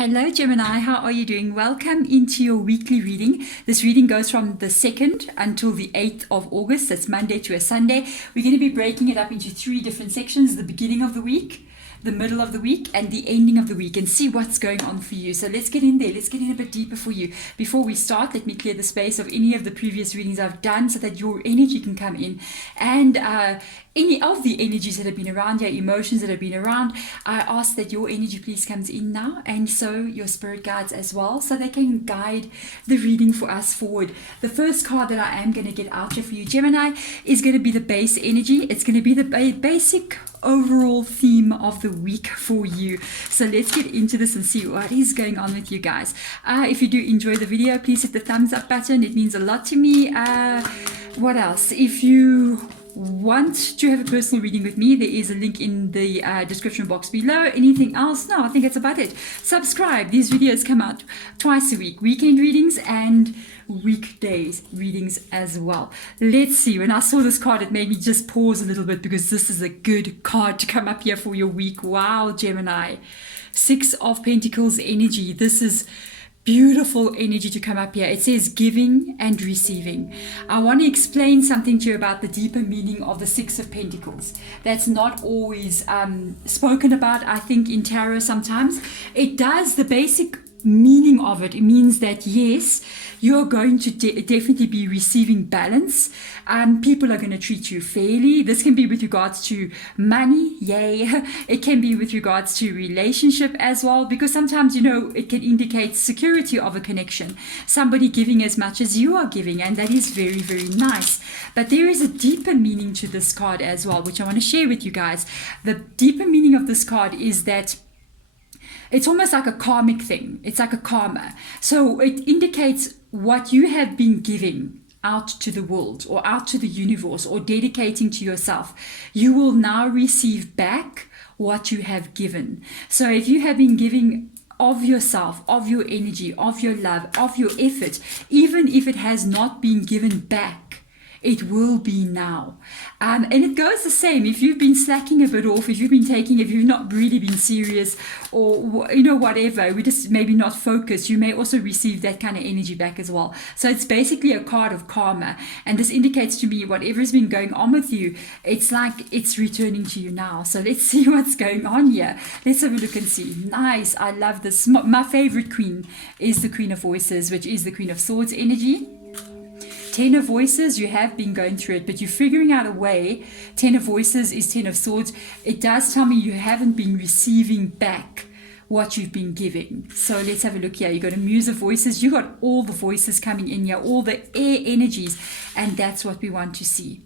Hello Gemini, how are you doing? Welcome into your weekly reading. This reading goes from the 2nd until the 8th of August. That's Monday to a Sunday. We're going to be breaking it up into 3 different sections: the beginning of the week, the middle of the week, and the ending of the week, and see what's going on for you. So let's get in there. Let's get in a bit deeper for you. Before we start, let me clear the space of any of the previous readings I've done so that your energy can come in, and any of the energies that have been around, your emotions that have been around, I ask that your energy please comes in now, and so your spirit guides as well, so they can guide the reading for us forward. The first card that I am going to get out here for you, Gemini, is going to be the base energy. It's going to be the basic overall theme of the week for you. So let's get into this and see what is going on with you guys. If you do enjoy the video, please hit the thumbs up button. It means a lot to me. What else? If you want to have a personal reading with me, there is a link in the description box below. Anything else? No, I think that's about it. Subscribe. These videos come out twice a week, weekend readings and weekdays readings as well. Let's see. When I saw this card, it made me just pause a little bit, because this is a good card to come up here for your week. Wow, Gemini. 6 of Pentacles energy. This is beautiful energy to come up here. It says giving and receiving. I want to explain something to you about the deeper meaning of the 6 of Pentacles. That's not always spoken about, I think, in tarot sometimes. It does, the basic meaning of it means that yes, you're going to definitely be receiving balance. People are going to treat you fairly. This can be with regards to money, yay. It can be with regards to relationship as well, because sometimes, you know, it can indicate security of a connection, somebody giving as much as you are giving, and that is very, very nice. But there is a deeper meaning to this card as well, which I want to share with you guys. The deeper meaning of this card is that it's almost like a karmic thing. It's like a karma. So it indicates what you have been giving out to the world or out to the universe or dedicating to yourself. You will now receive back what you have given. So if you have been giving of yourself, of your energy, of your love, of your effort, even if it has not been given back, it will be now. And it goes the same if you've been slacking a bit off, if you've not really been serious, or, you know, whatever, we just maybe not focused, you may also receive that kind of energy back as well. So it's basically a card of karma. And this indicates to me whatever has been going on with you, it's like it's returning to you now. So let's see what's going on here. Let's have a look and see. Nice. I love this. My favorite queen is the Queen of Voices, which is the Queen of Swords energy. 10 of Voices, you have been going through it, but you're figuring out a way. 10 of Voices is 10 of Swords. It does tell me you haven't been receiving back what you've been giving. So let's have a look here. You got a Muse of Voices. You got all the voices coming in here, all the air energies, and that's what we want to see.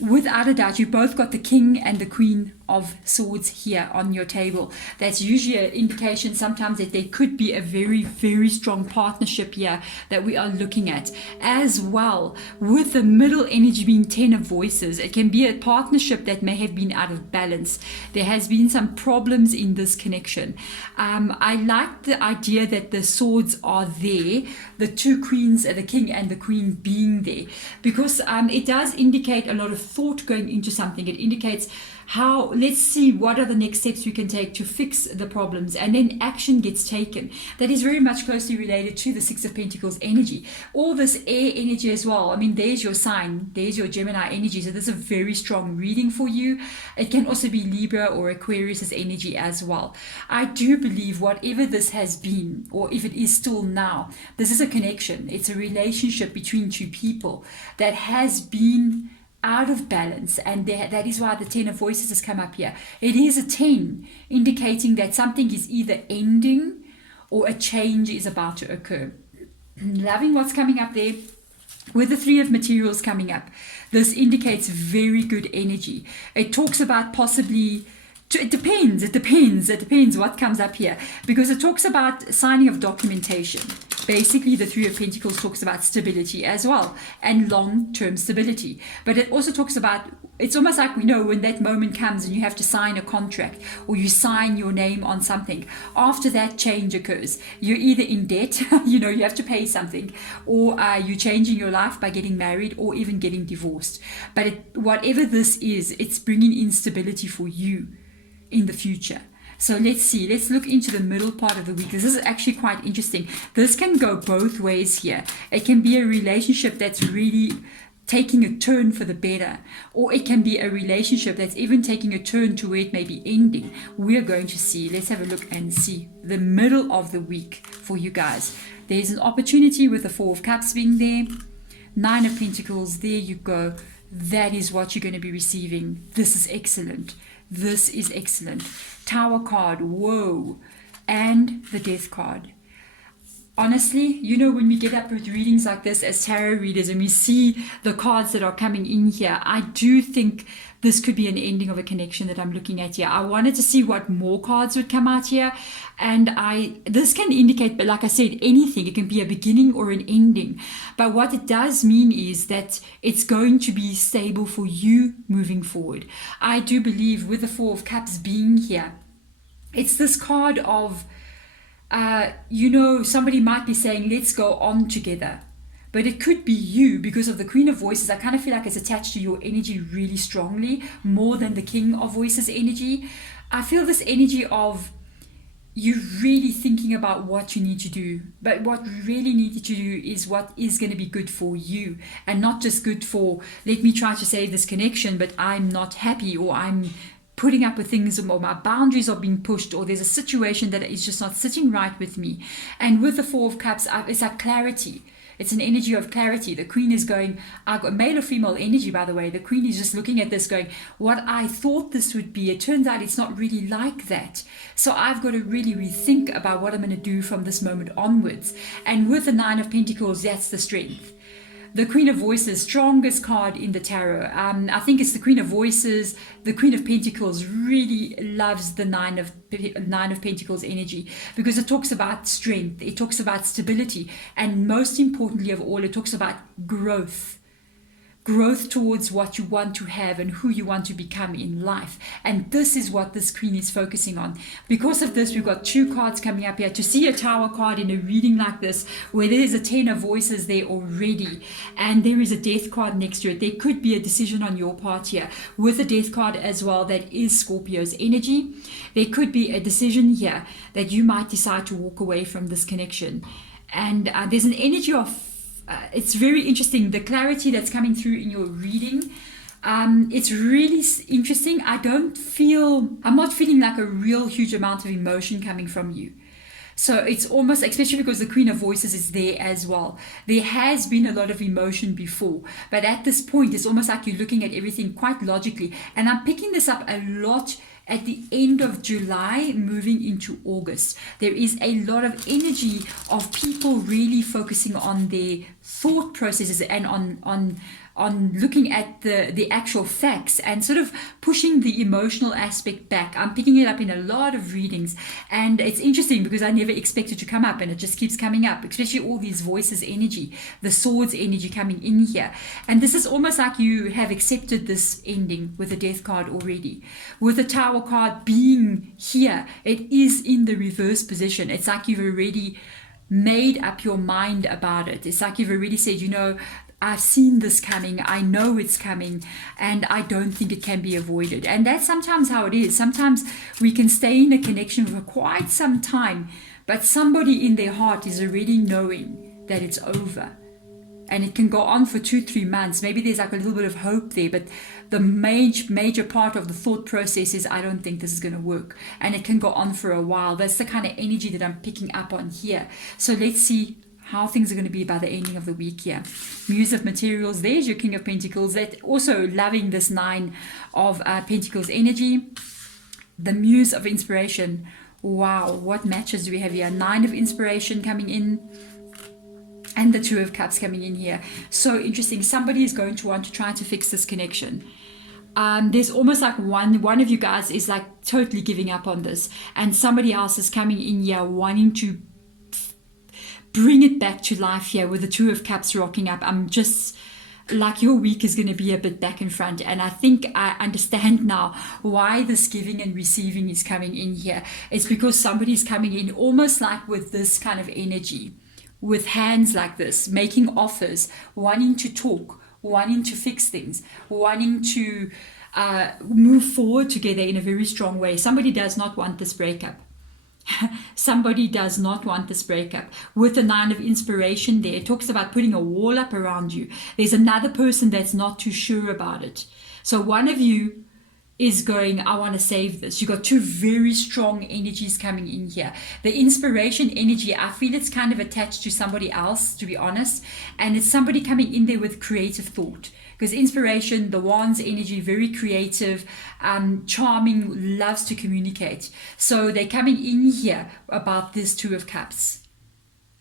Without a doubt, you both got the King and the Queen of Swords here on your table. That's usually an indication sometimes that there could be a very, very strong partnership here that we are looking at. As well, with the middle energy being 10 of Voices, it can be a partnership that may have been out of balance. There has been some problems in this connection. I like the idea that the swords are there, the 2 queens, the King and the Queen being there, because it does indicate a lot of thought going into something. It indicates how, let's see what are the next steps we can take to fix the problems, and then action gets taken. That is very much closely related to the 6 of Pentacles energy. All this air energy as well. I mean, there's your sign, there's your Gemini energy, so this is a very strong reading for you. It can also be Libra or Aquarius's energy as well. I do believe whatever this has been, or if it is still now, this is a connection. It's a relationship between 2 people that has been out of balance, and that is why the 10 of Voices has come up here. It is a 10, indicating that something is either ending or a change is about to occur. Loving what's coming up there. With the 3 of Materials coming up, this indicates very good energy. It talks about possibly, it depends what comes up here, because it talks about signing of documentation. Basically, the 3 of Pentacles talks about stability as well, and long-term stability. But it also talks about, it's almost like, we know when that moment comes and you have to sign a contract, or you sign your name on something. After that, change occurs. You're either in debt, you know, you have to pay something, or you're changing your life by getting married or even getting divorced. But whatever this is, it's bringing in stability for you in the future. So let's see. Let's look into the middle part of the week. This is actually quite interesting. This can go both ways here. It can be a relationship that's really taking a turn for the better, or it can be a relationship that's even taking a turn to where it may be ending. We're going to see. Let's have a look and see the middle of the week for you guys. There's an opportunity with the Four of Cups being there. Nine of Pentacles, there you go. That is what you're going to be receiving. This is excellent. This is excellent. Tower card, whoa, and the Death card. Honestly, you know, when we get up with readings like this as tarot readers and we see the cards that are coming in here, I do think this could be an ending of a connection that I'm looking at here. I wanted to see what more cards would come out here, and this can indicate, but like I said, anything. It can be a beginning or an ending. But what it does mean is that it's going to be stable for you moving forward. I do believe with the Four of Cups being here, it's this card of you know, somebody might be saying, let's go on together. But it could be you, because of the Queen of Voices. I kind of feel like it's attached to your energy really strongly, more than the King of Voices energy. I feel this energy of you really thinking about what you need to do. But what you really need to do is what is going to be good for you, and not just good for, let me try to save this connection, but I'm not happy, or I'm putting up with things, or my boundaries are being pushed, or there's a situation that is just not sitting right with me. And with the Four of Cups, it's like clarity. It's an energy of clarity. The Queen is going, I've got male or female energy, by the way. The Queen is just looking at this going, what I thought this would be, it turns out it's not really like that. So I've got to really rethink about what I'm going to do from this moment onwards. And with the Nine of Pentacles, that's the strength. The Queen of Voices, strongest card in the tarot. I think it's the Queen of Voices. The Queen of Pentacles really loves the Nine of Pentacles energy, because it talks about strength. It talks about stability. And most importantly of all, it talks about growth. Growth towards what you want to have and who you want to become in life. And this is what this Queen is focusing on. Because of this, we've got two cards coming up here. To see a Tower card in a reading like this, where there is a Ten of Voices there already, and there is a Death card next to it, there could be a decision on your part here. With a Death card as well, that is Scorpio's energy. There could be a decision here that you might decide to walk away from this connection. And there's an energy of it's very interesting, the clarity that's coming through in your reading. It's really interesting. I'm not feeling like a real huge amount of emotion coming from you. So it's almost, especially because the Queen of Voices is there as well. There has been a lot of emotion before, but at this point, it's almost like you're looking at everything quite logically. And I'm picking this up a lot at the end of July, moving into August. There is a lot of energy of people really focusing on their thought processes and on looking at the actual facts, and sort of pushing the emotional aspect back. I'm picking it up in a lot of readings, and it's interesting because I never expected to come up, and it just keeps coming up, especially all these Voices energy, the Swords energy coming in here. And this is almost like you have accepted this ending with the Death card already. With the Tower card being here, it is in the reverse position. It's like you've already made up your mind about it. It's like you've already said, you know, I've seen this coming, I know it's coming, and I don't think it can be avoided. And that's sometimes how it is. Sometimes we can stay in a connection for quite some time, but somebody in their heart is already knowing that it's over. And it can go on for 2-3 months. Maybe there's like a little bit of hope there, but the major part of the thought process is, I don't think this is going to work. And it can go on for a while. That's the kind of energy that I'm picking up on here. So let's see how things are going to be by the ending of the week here. Muse of Materials, there's your King of Pentacles. That also loving this Nine of Pentacles energy. The Muse of Inspiration. Wow, what matches do we have here? Nine of Inspiration coming in, and the Two of Cups coming in here. So interesting. Somebody is going to want to try to fix this connection. There's almost like one of you guys is like totally giving up on this, and somebody else is coming in here wanting to bring it back to life here with the Two of Cups rocking up. I'm just like, your week is going to be a bit back in front, and I think I understand now why this giving and receiving is coming in here. It's because somebody's coming in almost like with this kind of energy, with hands like this, making offers, wanting to talk, wanting to fix things, wanting to move forward together in a very strong way. Somebody does not want this breakup. Somebody does not want this breakup. With the 9 of inspiration there, it talks about putting a wall up around you. There's another person that's not too sure about it. So one of you is going, I want to save this. You got two very strong energies coming in here. The inspiration energy, I feel it's kind of attached to somebody else, to be honest. And it's somebody coming in there with creative thought. Because inspiration, the Wands energy, very creative, charming, loves to communicate. So they're coming in here about this 2 of Cups.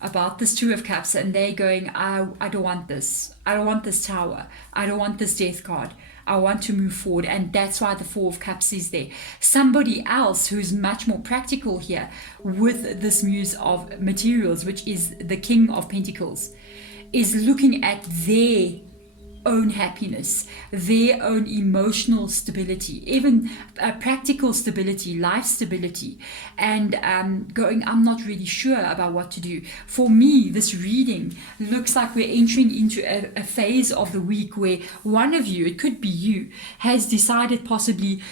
About this 2 of Cups. And they're going, I don't want this. I don't want this Tower. I don't want this Death card. I want to move forward. And that's why the 4 of Cups is there. Somebody else who's much more practical here with this Muse of Materials, which is the King of Pentacles, is looking at their own happiness, their own emotional stability, even practical stability, life stability, and going, I'm not really sure about what to do. For me, this reading looks like we're entering into a phase of the week where one of you, it could be you, has decided, possibly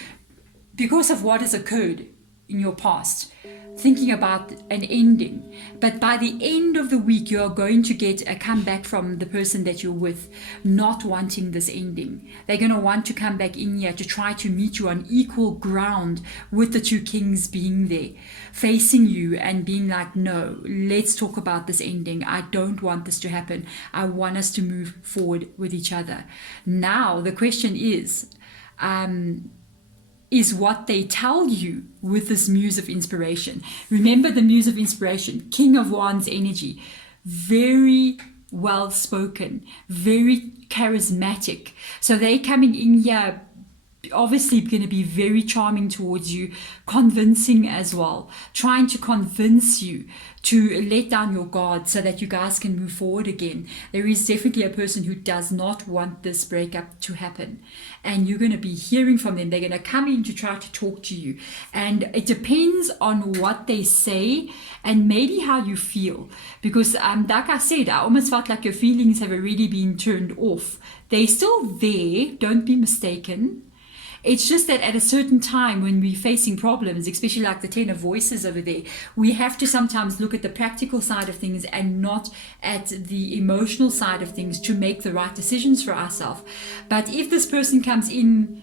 because of what has occurred in your past, thinking about an ending. But by the end of the week, you're going to get a comeback from the person that you're with, not wanting this ending. They're going to want to come back in here to try to meet you on equal ground, with the 2 kings being there, facing you and being like, no, let's talk about this ending. I don't want this to happen. I want us to move forward with each other. Now, the question is what they tell you with this Muse of Inspiration. Remember the Muse of Inspiration, King of Wands energy, very well spoken, very charismatic. So they're coming in here, obviously going to be very charming towards you, convincing as well, trying to convince you to let down your guard so that you guys can move forward again. There is definitely a person who does not want this breakup to happen, and you're going to be hearing from them. They're going to come in to try to talk to you, and it depends on what they say and maybe how you feel, because like I said, I almost felt like your feelings have already been turned off. They're still there, don't be mistaken. It's just that at a certain time when we're facing problems, especially like the 10 of Voices over there, we have to sometimes look at the practical side of things and not at the emotional side of things to make the right decisions for ourselves. But if this person comes in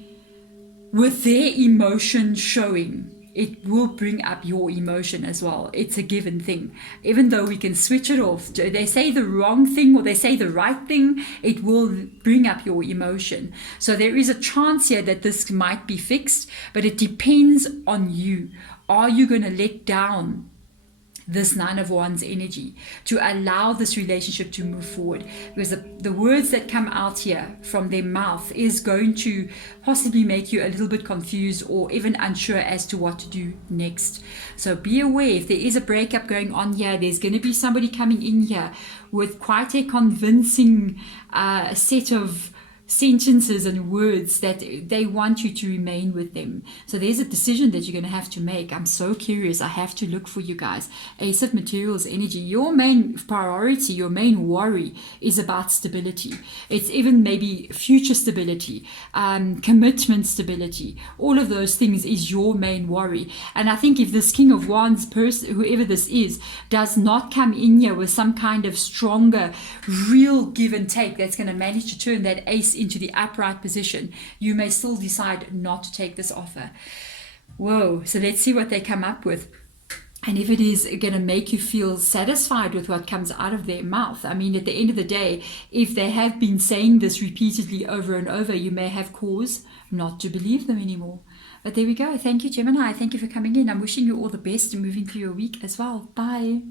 with their emotion showing, it will bring up your emotion as well. It's a given thing. Even though we can switch it off, they say the wrong thing or they say the right thing, it will bring up your emotion. So there is a chance here that this might be fixed, but it depends on you. Are you going to let down this 9 of Wands energy to allow this relationship to move forward? Because the words that come out here from their mouth is going to possibly make you a little bit confused or even unsure as to what to do next. So be aware, if there is a breakup going on here, there's going to be somebody coming in here with quite a convincing set of sentences and words that they want you to remain with them. So there's a decision that you're going to have to make. I'm so curious. I have to look for you guys. Ace of Materials energy. Your main priority, your main worry is about stability. It's even maybe future stability, commitment stability. All of those things is your main worry. And I think if this King of Wands person, whoever this is, does not come in here with some kind of stronger, real give and take that's going to manage to turn that ace into the upright position, you may still decide not to take this offer. Whoa, so let's see what they come up with. And if it is going to make you feel satisfied with what comes out of their mouth. I mean, at the end of the day, if they have been saying this repeatedly over and over, you may have cause not to believe them anymore. But there we go. Thank you, Gemini. Thank you for coming in. I'm wishing you all the best and moving through your week as well. Bye.